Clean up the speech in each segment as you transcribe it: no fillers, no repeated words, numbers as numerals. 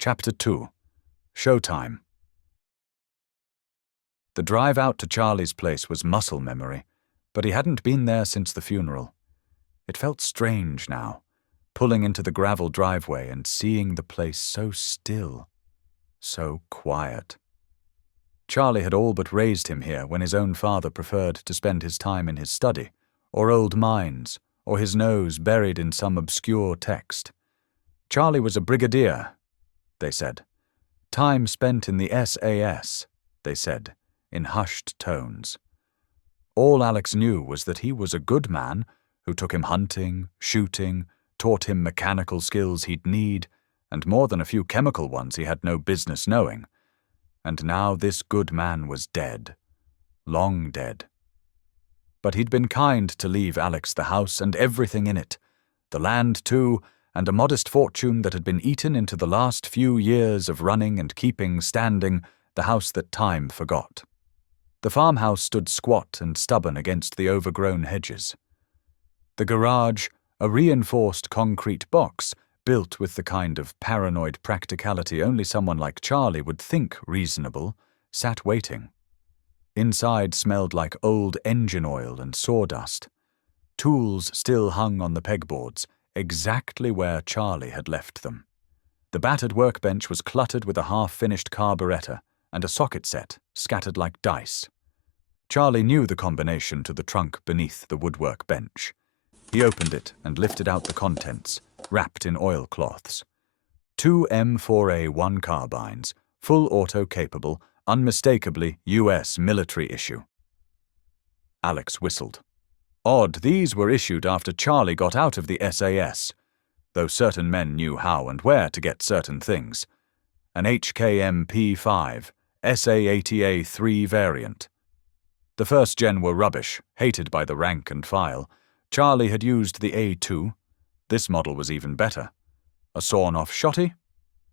Chapter 2. Showtime. The drive out to Charlie's place was muscle memory, but he hadn't been there since the funeral. It felt strange now, pulling into the gravel driveway and seeing the place so still, so quiet. Charlie had all but raised him here when his own father preferred to spend his time in his study, or old mines, or his nose buried in some obscure text. Charlie was a brigadier, they said. Time spent in the SAS, they said, in hushed tones. All Alex knew was that he was a good man who took him hunting, shooting, taught him mechanical skills he'd need, and more than a few chemical ones he had no business knowing. And now this good man was dead. Long dead. But he'd been kind to leave Alex the house and everything in it, the land too, and a modest fortune that had been eaten into the last few years of running and keeping standing the house that time forgot. The farmhouse stood squat and stubborn against the overgrown hedges. The garage, a reinforced concrete box, built with the kind of paranoid practicality only someone like Charlie would think reasonable, sat waiting. Inside smelled like old engine oil and sawdust. Tools still hung on the pegboards, exactly where Charlie had left them. The battered workbench was cluttered with a half-finished carburetor and a socket set scattered like dice. Charlie knew the combination to the trunk beneath the woodwork bench. He opened it and lifted out the contents, wrapped in oilcloths. 2 M4A1 carbines, full auto-capable, unmistakably US military issue. Alex whistled. Odd, these were issued after Charlie got out of the SAS, though certain men knew how and where to get certain things. An HKM-P5, SA-80A3 variant. The first gen were rubbish, hated by the rank and file. Charlie had used the A2. This model was even better. A sawn-off shotty?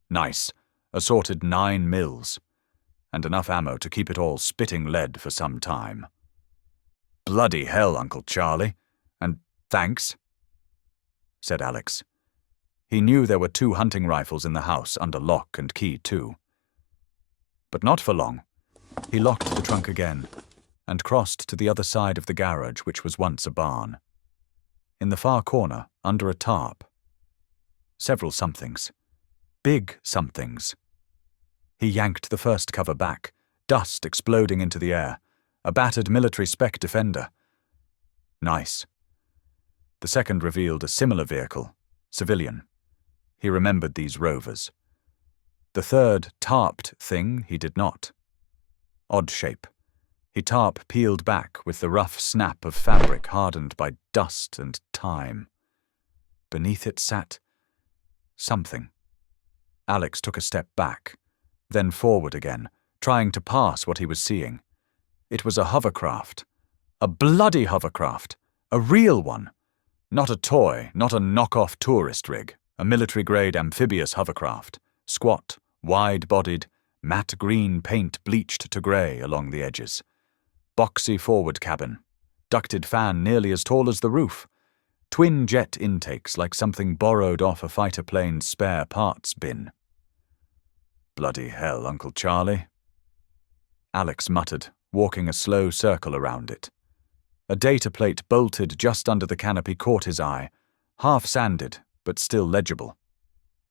Nice. Assorted 9 mils. And enough ammo to keep it all spitting lead for some time. Bloody hell, Uncle Charlie. And thanks, said Alex. He knew there were 2 hunting rifles in the house under lock and key too. But not for long. He locked the trunk again and crossed to the other side of the garage, which was once a barn. In the far corner, under a tarp, several somethings. Big somethings. He yanked the first cover back, dust exploding into the air. A battered military spec Defender. Nice. The second revealed a similar vehicle, civilian. He remembered these rovers. The third tarped thing he did not. Odd shape. He tarp peeled back with the rough snap of fabric hardened by dust and time. Beneath it sat something. Alex took a step back, then forward again, trying to pass what he was seeing. It was a hovercraft. A bloody hovercraft. A real one. Not a toy, not a knock-off tourist rig. A military-grade amphibious hovercraft. Squat, wide-bodied, matte green paint bleached to grey along the edges. Boxy forward cabin. Ducted fan nearly as tall as the roof. Twin jet intakes like something borrowed off a fighter plane's spare parts bin. Bloody hell, Uncle Charlie. Alex muttered, walking a slow circle around it. A data plate bolted just under the canopy caught his eye, half-sanded, but still legible.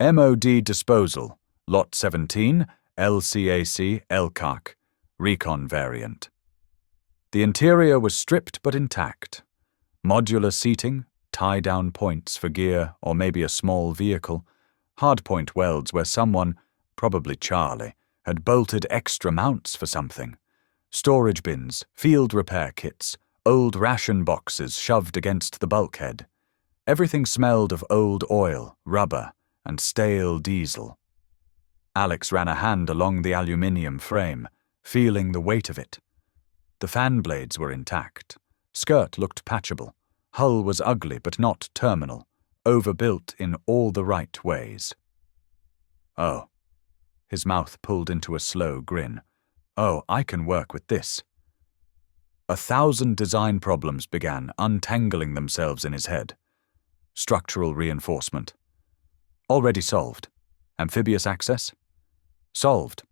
MOD Disposal, Lot 17, LCAC Elkhart, Recon variant. The interior was stripped but intact. Modular seating, tie-down points for gear or maybe a small vehicle, hardpoint welds where someone, probably Charlie, had bolted extra mounts for something. Storage bins, field repair kits, old ration boxes shoved against the bulkhead. Everything smelled of old oil, rubber, and stale diesel. Alex ran a hand along the aluminium frame, feeling the weight of it. The fan blades were intact. Skirt looked patchable. Hull was ugly but not terminal, overbuilt in all the right ways. Oh. His mouth pulled into a slow grin. Oh, I can work with this. 1,000 design problems began untangling themselves in his head. Structural reinforcement. Already solved. Amphibious access? Solved.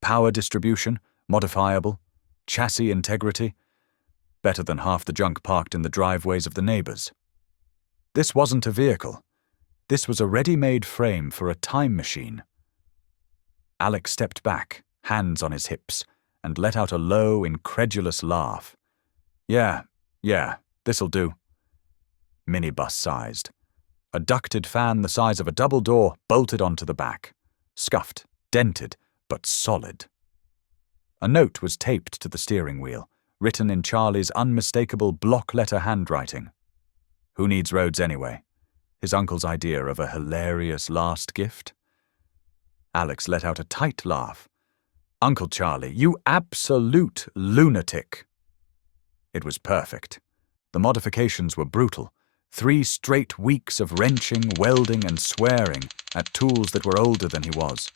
Power distribution? Modifiable. Chassis integrity? Better than half the junk parked in the driveways of the neighbors. This wasn't a vehicle. This was a ready-made frame for a time machine. Alex stepped back, hands on his hips, and let out a low, incredulous laugh. Yeah, this'll do. Minibus sized. A ducted fan the size of a double door bolted onto the back. Scuffed, dented, but solid. A note was taped to the steering wheel, written in Charlie's unmistakable block-letter handwriting. Who needs roads anyway? His uncle's idea of a hilarious last gift? Alex let out a tight laugh. Uncle Charlie, you absolute lunatic. It was perfect. The modifications were brutal. 3 straight weeks of wrenching, welding, and swearing at tools that were older than he was.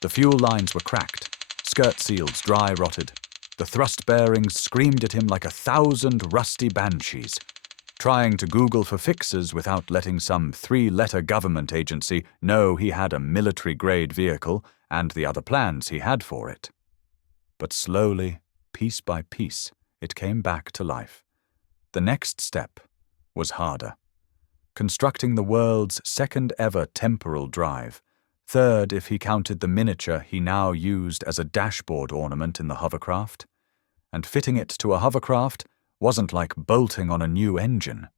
The fuel lines were cracked, skirt seals dry rotted. The thrust bearings screamed at him like 1,000 rusty banshees. Trying to Google for fixes without letting some 3-letter government agency know he had a military-grade vehicle and the other plans he had for it. But slowly, piece by piece, it came back to life. The next step was harder. Constructing the world's second-ever temporal drive, third if he counted the miniature he now used as a dashboard ornament in the hovercraft. And fitting it to a hovercraft wasn't like bolting on a new engine.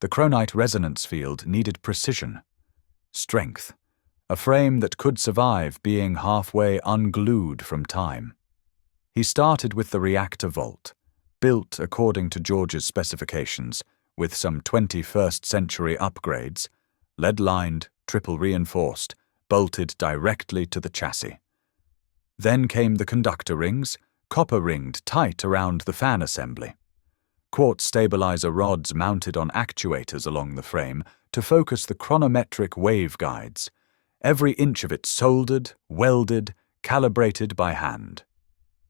The Chrononaut resonance field needed precision, strength, a frame that could survive being halfway unglued from time. He started with the reactor vault, built according to George's specifications, with some 21st century upgrades, lead-lined, triple-reinforced, bolted directly to the chassis. Then came the conductor rings, copper-ringed tight around the fan assembly. Quartz stabilizer rods mounted on actuators along the frame to focus the chronometric waveguides, every inch of it soldered, welded, calibrated by hand.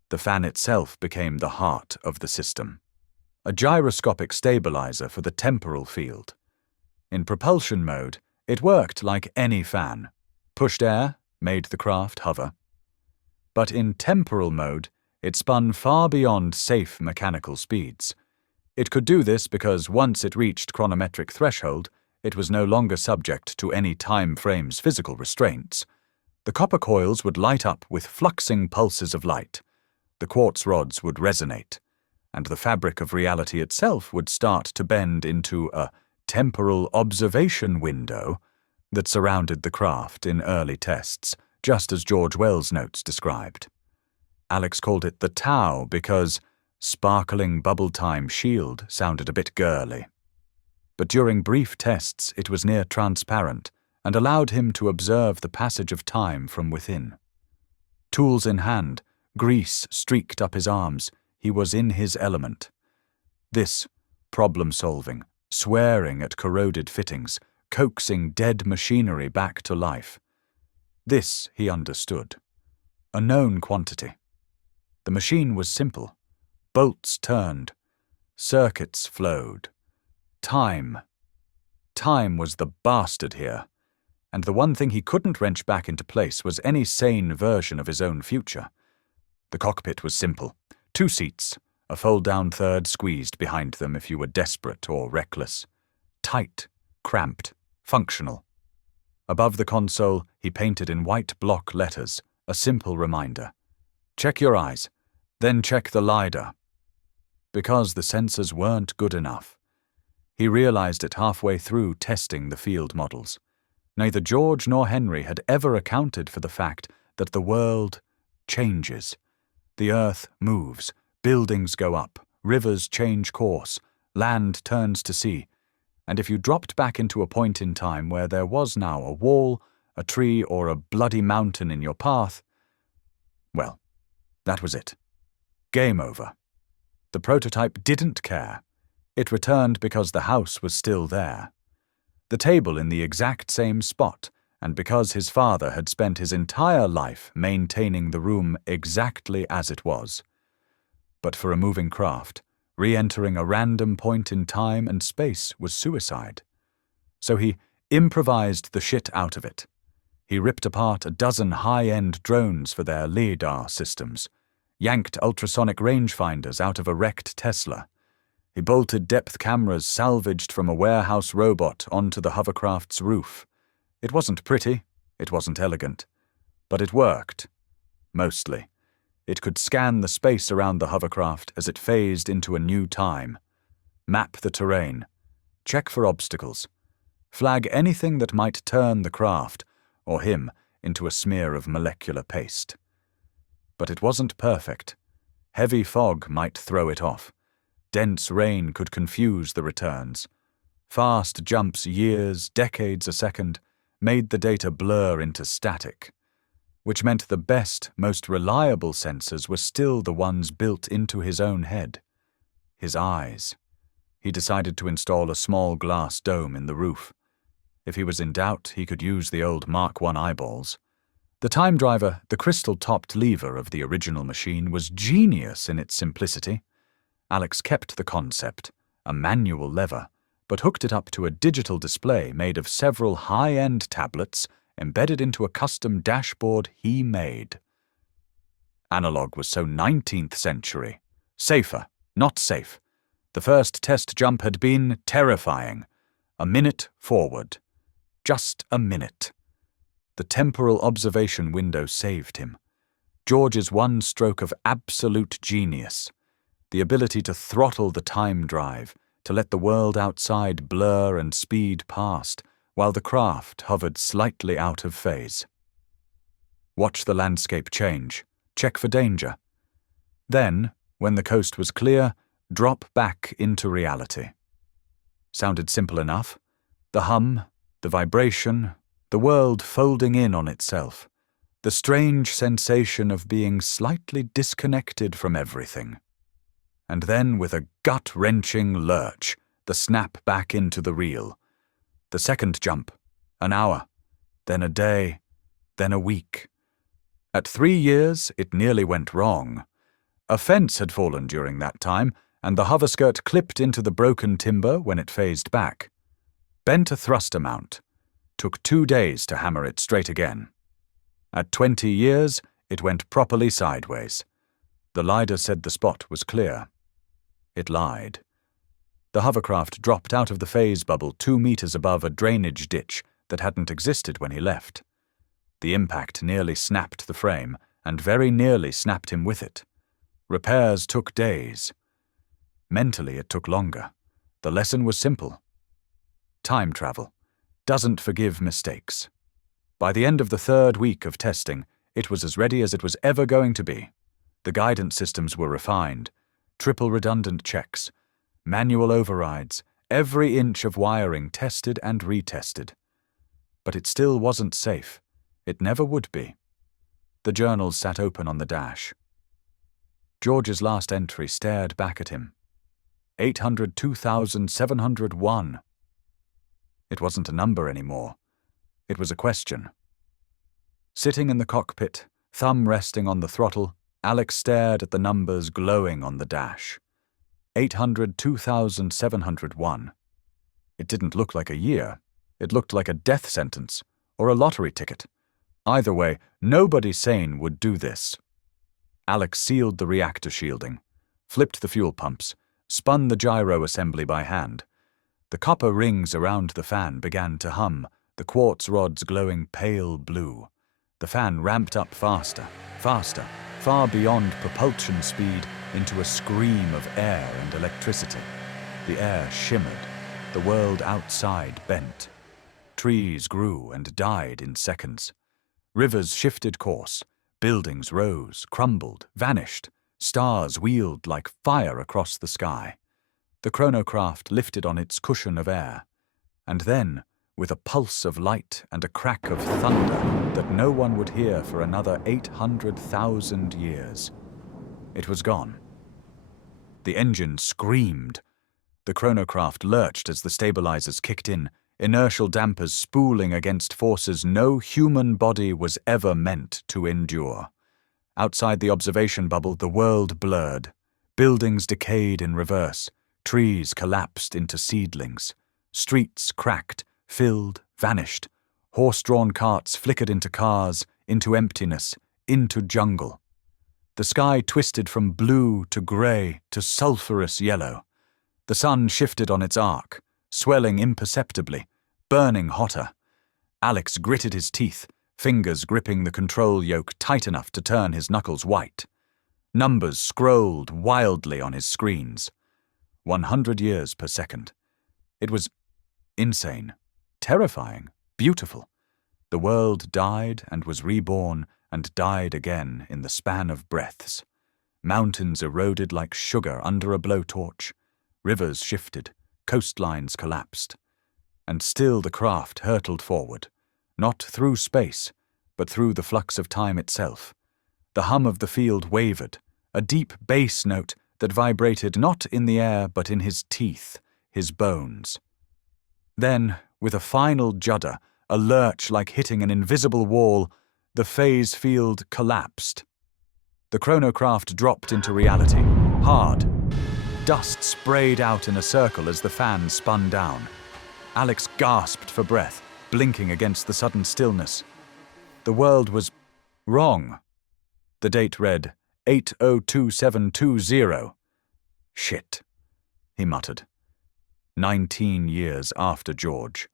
The fan itself became the heart of the system. A gyroscopic stabilizer for the temporal field. In propulsion mode, it worked like any fan. Pushed air, made the craft hover. But in temporal mode, it spun far beyond safe mechanical speeds. It could do this because once it reached chronometric threshold, it was no longer subject to any time frame's physical restraints. The copper coils would light up with fluxing pulses of light. The quartz rods would resonate, and the fabric of reality itself would start to bend into a temporal observation window that surrounded the craft in early tests, just as George Wells' notes described. Alex called it the Tau because sparkling bubble-time shield sounded a bit girly. But during brief tests it was near transparent and allowed him to observe the passage of time from within. Tools in hand, grease streaked up his arms, he was in his element. This, problem-solving, swearing at corroded fittings, coaxing dead machinery back to life. This he understood. A known quantity. The machine was simple. Bolts turned. Circuits flowed. Time. Time was the bastard here. And the one thing he couldn't wrench back into place was any sane version of his own future. The cockpit was simple. 2 seats, a fold-down third squeezed behind them if you were desperate or reckless. Tight, cramped, functional. Above the console, he painted in white block letters a simple reminder. Check your eyes, then check the LiDAR. Because the sensors weren't good enough. He realized it halfway through testing the field models. Neither George nor Henry had ever accounted for the fact that the world changes. The earth moves, buildings go up, rivers change course, land turns to sea, and if you dropped back into a point in time where there was now a wall, a tree, or a bloody mountain in your path, well, that was it. Game over. The prototype didn't care. It returned because the house was still there. The table in the exact same spot, and because his father had spent his entire life maintaining the room exactly as it was. But for a moving craft, re-entering a random point in time and space was suicide. So he improvised the shit out of it. He ripped apart a dozen high-end drones for their LiDAR systems, yanked ultrasonic rangefinders out of a wrecked Tesla. He bolted depth cameras salvaged from a warehouse robot onto the hovercraft's roof. It wasn't pretty, it wasn't elegant, but it worked. Mostly. It could scan the space around the hovercraft as it phased into a new time, map the terrain, check for obstacles, flag anything that might turn the craft, or him, into a smear of molecular paste. But it wasn't perfect. Heavy fog might throw it off. Dense rain could confuse the returns. Fast jumps years, decades a second, made the data blur into static, which meant the best, most reliable sensors were still the ones built into his own head. His eyes. He decided to install a small glass dome in the roof. If he was in doubt, he could use the old Mark I eyeballs. The time driver, the crystal-topped lever of the original machine, was genius in its simplicity. Alex kept the concept, a manual lever, but hooked it up to a digital display made of several high-end tablets embedded into a custom dashboard he made. Analog was so 19th century. Safer, not safe. The first test jump had been terrifying. A minute forward. Just a minute. The temporal observation window saved him. George's one stroke of absolute genius. The ability to throttle the time drive, to let the world outside blur and speed past, while the craft hovered slightly out of phase. Watch the landscape change. Check for danger. Then, when the coast was clear, drop back into reality. Sounded simple enough. The hum, the vibration, the world folding in on itself. The strange sensation of being slightly disconnected from everything. And then, with a gut-wrenching lurch, the snap back into the reel. The second jump, an hour, then a day, then a week. At 3 years, it nearly went wrong. A fence had fallen during that time, and the hoverskirt clipped into the broken timber when it phased back. Bent a thruster mount. Took 2 days to hammer it straight again. At 20 years, it went properly sideways. The LiDAR said the spot was clear. It lied. The hovercraft dropped out of the phase bubble 2 meters above a drainage ditch that hadn't existed when he left. The impact nearly snapped the frame, and very nearly snapped him with it. Repairs took days. Mentally, it took longer. The lesson was simple. Time travel doesn't forgive mistakes. By the end of the 3rd week of testing, it was as ready as it was ever going to be. The guidance systems were refined, triple redundant checks, manual overrides, every inch of wiring tested and retested. But it still wasn't safe. It never would be. The journals sat open on the dash. George's last entry stared back at him. 802,701. It wasn't a number anymore. It was a question. Sitting in the cockpit, thumb resting on the throttle, Alex stared at the numbers glowing on the dash. 802,701. It didn't look like a year. It looked like a death sentence, or a lottery ticket. Either way, nobody sane would do this. Alex sealed the reactor shielding, flipped the fuel pumps, spun the gyro assembly by hand. The copper rings around the fan began to hum, the quartz rods glowing pale blue. The fan ramped up faster, faster, far beyond propulsion speed into a scream of air and electricity. The air shimmered, the world outside bent. Trees grew and died in seconds. Rivers shifted course, buildings rose, crumbled, vanished. Stars wheeled like fire across the sky. The Chrono-Craft lifted on its cushion of air, and then, with a pulse of light and a crack of thunder that no one would hear for another 800,000 years, it was gone. The engine screamed. The Chrono-Craft lurched as the stabilizers kicked in, inertial dampers spooling against forces no human body was ever meant to endure. Outside the observation bubble, the world blurred. Buildings decayed in reverse. Trees collapsed into seedlings. Streets cracked, filled, vanished. Horse-drawn carts flickered into cars, into emptiness, into jungle. The sky twisted from blue to grey to sulphurous yellow. The sun shifted on its arc, swelling imperceptibly, burning hotter. Alex gritted his teeth, fingers gripping the control yoke tight enough to turn his knuckles white. Numbers scrolled wildly on his screens. 100 years per second. It was insane, terrifying, beautiful. The world died and was reborn and died again in the span of breaths. Mountains eroded like sugar under a blowtorch. Rivers shifted, coastlines collapsed. And still the craft hurtled forward, not through space, but through the flux of time itself. The hum of the field wavered, a deep bass note that vibrated not in the air but in his teeth, his bones. Then, with a final judder, a lurch like hitting an invisible wall, the phase field collapsed. The Chrono-Craft dropped into reality, hard. Dust sprayed out in a circle as the fan spun down. Alex gasped for breath, blinking against the sudden stillness. The world was wrong. The date read 802720. Shit, he muttered. 19 years after George.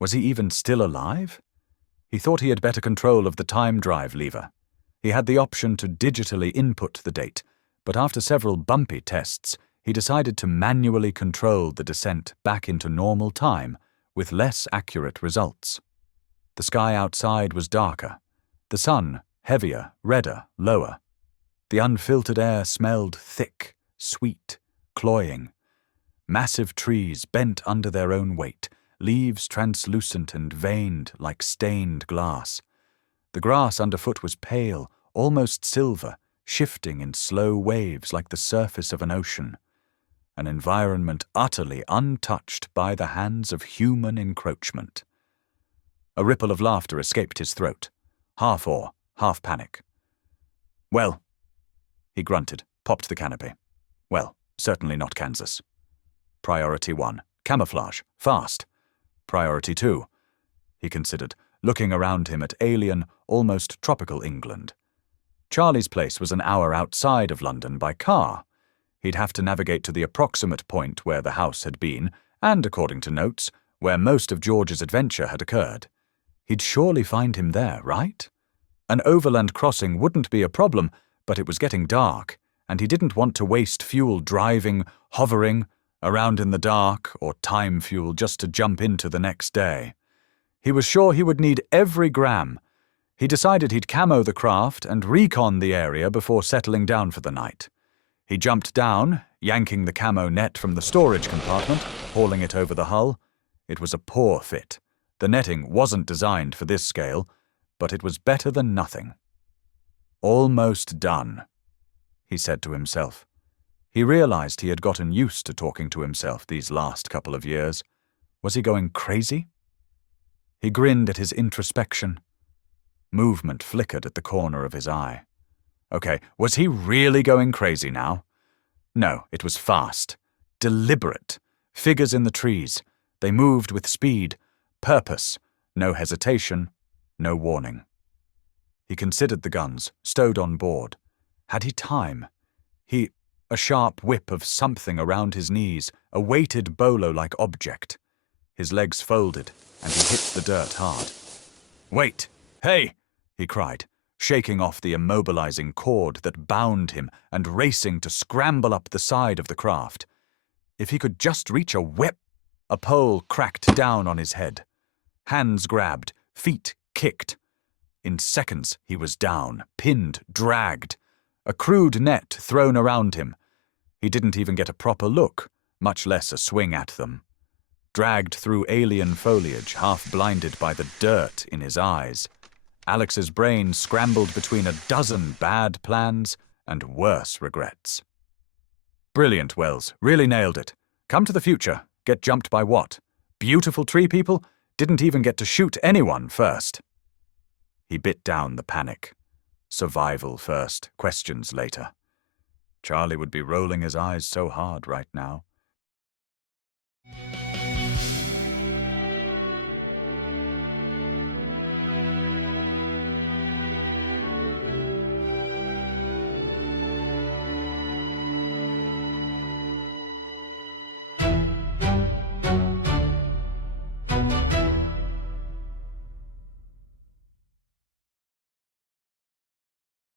Was he even still alive? He thought he had better control of the time drive lever. He had the option to digitally input the date, but after several bumpy tests, he decided to manually control the descent back into normal time with less accurate results. The sky outside was darker. The sun, heavier, redder, lower. The unfiltered air smelled thick, sweet, cloying. Massive trees bent under their own weight, leaves translucent and veined like stained glass. The grass underfoot was pale, almost silver, shifting in slow waves like the surface of an ocean. An environment utterly untouched by the hands of human encroachment. A ripple of laughter escaped his throat, half awe, half panic. Well, he grunted, popped the canopy. Well, certainly not Kansas. Priority 1, camouflage, fast. Priority 2, he considered, looking around him at alien, almost tropical England. Charlie's place was an hour outside of London by car. He'd have to navigate to the approximate point where the house had been, and, according to notes, where most of George's adventure had occurred. He'd surely find him there, right? An overland crossing wouldn't be a problem, but it was getting dark, and he didn't want to waste fuel driving, hovering, around in the dark, or time fuel just to jump into the next day. He was sure he would need every gram. He decided he'd camo the craft and recon the area before settling down for the night. He jumped down, yanking the camo net from the storage compartment, hauling it over the hull. It was a poor fit. The netting wasn't designed for this scale, but it was better than nothing. Almost done, he said to himself. He realized he had gotten used to talking to himself these last couple of years. Was he going crazy? He grinned at his introspection. Movement flickered at the corner of his eye. Okay, was he really going crazy now? No, it was fast, deliberate. Figures in the trees. They moved with speed, purpose, no hesitation, no warning. He considered the guns, stowed on board. Had he time? A sharp whip of something around his knees, a weighted bolo-like object. His legs folded, and he hit the dirt hard. Wait! Hey! He cried, shaking off the immobilizing cord that bound him and racing to scramble up the side of the craft. If he could just reach a whip! A pole cracked down on his head. Hands grabbed, feet kicked. In seconds he was down, pinned, dragged. A crude net thrown around him. He didn't even get a proper look, much less a swing at them. Dragged through alien foliage, half blinded by the dirt in his eyes. Alex's brain scrambled between a dozen bad plans and worse regrets. Brilliant, Wells. Really nailed it. Come to the future. Get jumped by what? Beautiful tree people? Didn't even get to shoot anyone first. He bit down the panic. Survival first, questions later. Charlie would be rolling his eyes so hard right now.